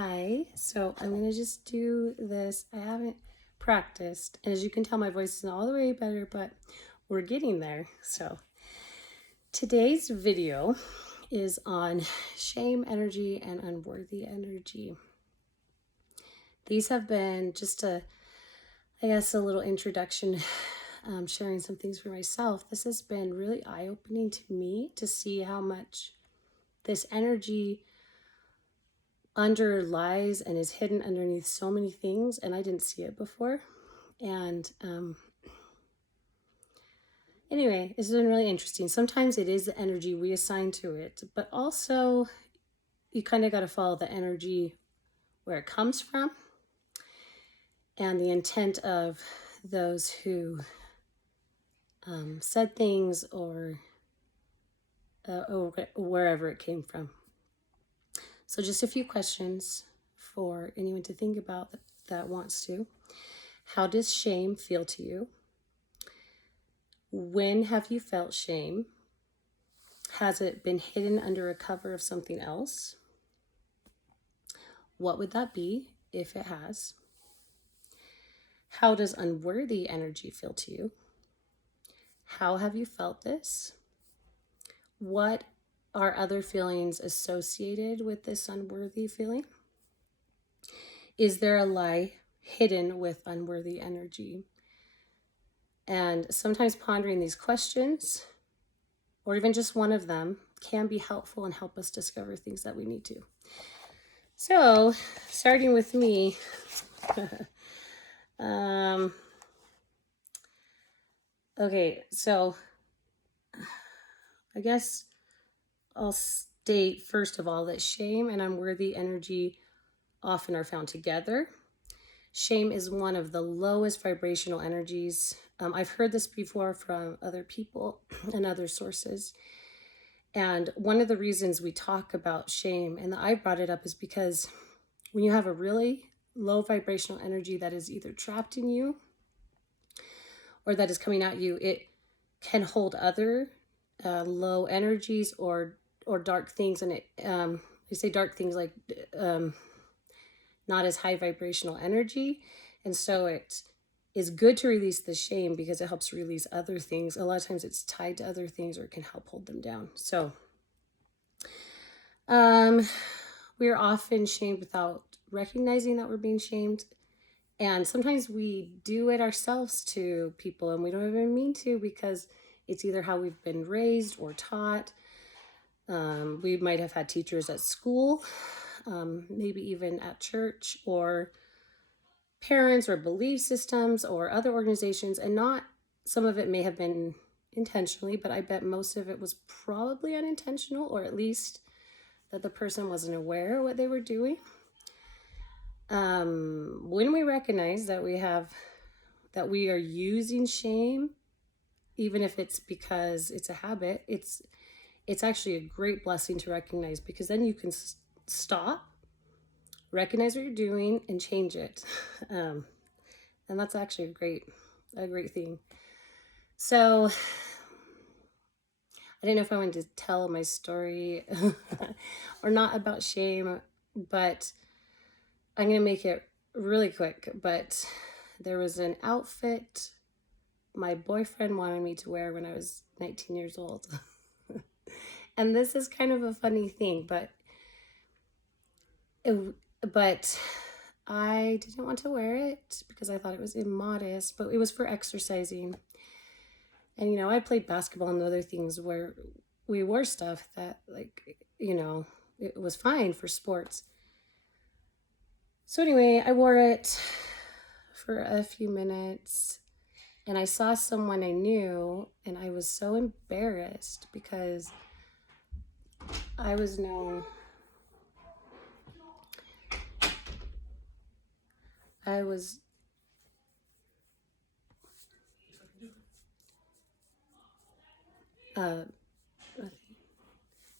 Hi, so I'm gonna just do this. I haven't practiced, and as you can tell, my voice is not all the way better, but we're getting there. So today's video is on shame energy and unworthy energy. These have been just a little introduction, sharing some things for myself. This has been really eye-opening to me to see how much this energy underlies and is hidden underneath so many things, and I didn't see it before. And anyway, it's been really interesting. Sometimes it is the energy we assign to it, but also you kind of got to follow the energy where it comes from and the intent of those who said things or wherever it came from. So just a few questions for anyone to think about that wants to. How does shame feel to you? When have you felt shame? Has it been hidden under a cover of something else? What would that be if it has? How does unworthy energy feel to you? How have you felt this? What are other feelings associated with this unworthy feeling? Is there a lie hidden with unworthy energy? And sometimes pondering these questions, or even just one of them, can be helpful and help us discover things that we need to. So, starting with me, okay, so I guess I'll state first of all that shame and unworthy energy often are found together. Shame is one of the lowest vibrational energies. I've heard this before from other people and other sources. And one of the reasons we talk about shame, and I brought it up, is because when you have a really low vibrational energy that is either trapped in you or that is coming at you, it can hold other low energies or dark things. And you say dark things like not as high vibrational energy. And so it is good to release the shame because it helps release other things. A lot of times it's tied to other things or it can help hold them down. So we're often shamed without recognizing that we're being shamed. And sometimes we do it ourselves to people and we don't even mean to, because it's either how we've been raised or taught. We might have had teachers at school, maybe even at church, or parents or belief systems or other organizations. And not some of it may have been intentionally, but I bet most of it was probably unintentional, or at least that the person wasn't aware of what they were doing. When we recognize that we are using shame, even if it's because it's a habit, it's actually a great blessing to recognize, because then you can stop, recognize what you're doing, and change it. And that's actually a great thing. So I didn't know if I wanted to tell my story or not about shame, but I'm going to make it really quick. But there was an outfit my boyfriend wanted me to wear when I was 19 years old. And this is kind of a funny thing, but I didn't want to wear it because I thought it was immodest, but it was for exercising. And, I played basketball and other things where we wore stuff that, it was fine for sports. So anyway, I wore it for a few minutes and I saw someone I knew, and I was so embarrassed because I was known.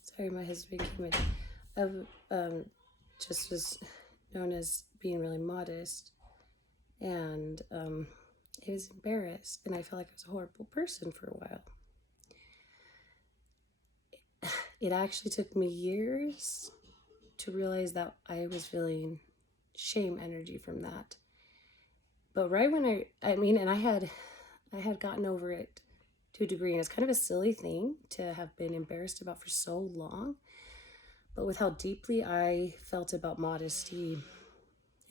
Sorry, my husband came in. Just was known as being really modest, and I was embarrassed, and I felt like I was a horrible person for a while. It actually took me years to realize that I was feeling shame energy from that. But right when and I had gotten over it to a degree, and it's kind of a silly thing to have been embarrassed about for so long. But with how deeply I felt about modesty,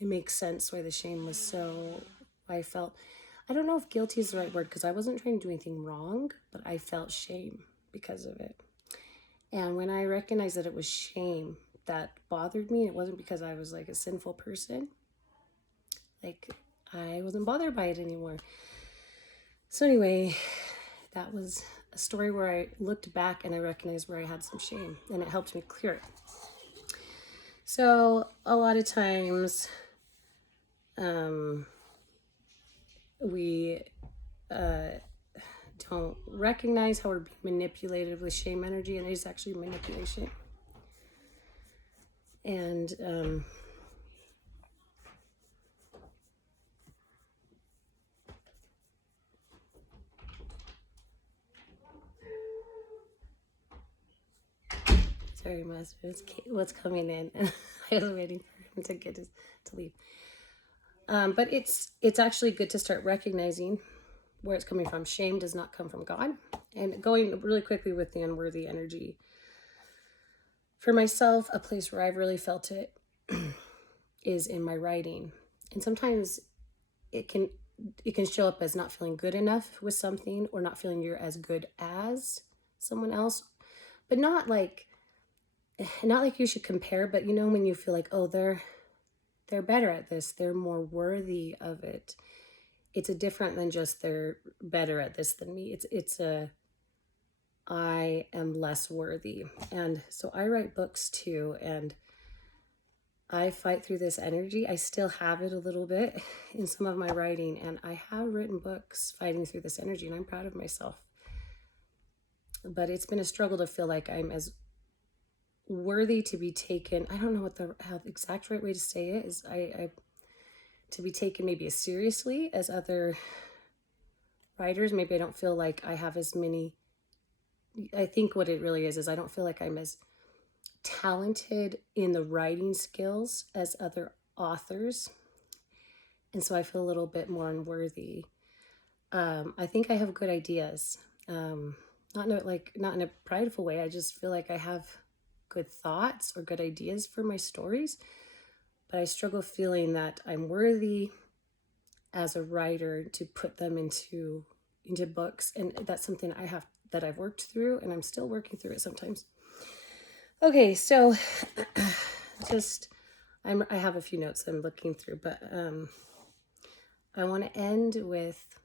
it makes sense why the shame was so, I felt, I don't know if guilty is the right word because I wasn't trying to do anything wrong, but I felt shame because of it. And when I recognized that it was shame that bothered me, it wasn't because I was like a sinful person. Like, I wasn't bothered by it anymore. So anyway, that was a story where I looked back and I recognized where I had some shame, and it helped me clear it. So a lot of times we don't recognize how we're being manipulated with shame energy, and it is actually manipulation. And sorry, my husband's what's coming in. I was waiting for him to get to leave. But it's actually good to start recognizing where it's coming from. Shame does not come from God. And going really quickly with the unworthy energy. For myself, a place where I've really felt it is in my writing. And sometimes it can show up as not feeling good enough with something, or not feeling you're as good as someone else. But not like you should compare, but you know, when you feel like, oh, they're better at this, they're more worthy of it. It's a different than just they're better at this than me. It's a I am less worthy. And so I write books too, and I fight through this energy. I still have it a little bit in some of my writing, and I have written books fighting through this energy, and I'm proud of myself. But it's been a struggle to feel like I'm as worthy to be taken. I don't know how the exact right way to say it is. I to be taken maybe as seriously as other writers. Maybe I don't feel like I have as many. I think what it really is I don't feel like I'm as talented in the writing skills as other authors. And so I feel a little bit more unworthy. I think I have good ideas. Not in a prideful way. I just feel like I have good thoughts or good ideas for my stories. But I struggle feeling that I'm worthy as a writer to put them into books. And that's something I've worked through, and I'm still working through it sometimes. Okay, so I have a few notes I'm looking through, but I want to end with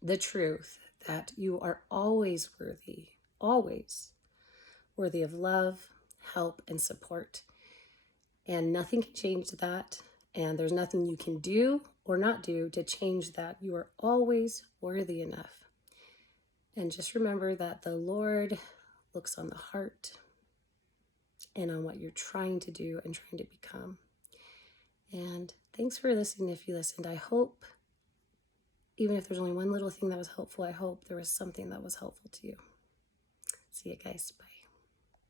the truth that you are always worthy of love, help, and support. And nothing can change that. And there's nothing you can do or not do to change that. You are always worthy enough. And just remember that the Lord looks on the heart and on what you're trying to do and trying to become. And thanks for listening if you listened. I hope, even if there's only one little thing that was helpful, I hope there was something that was helpful to you. See you guys. Bye.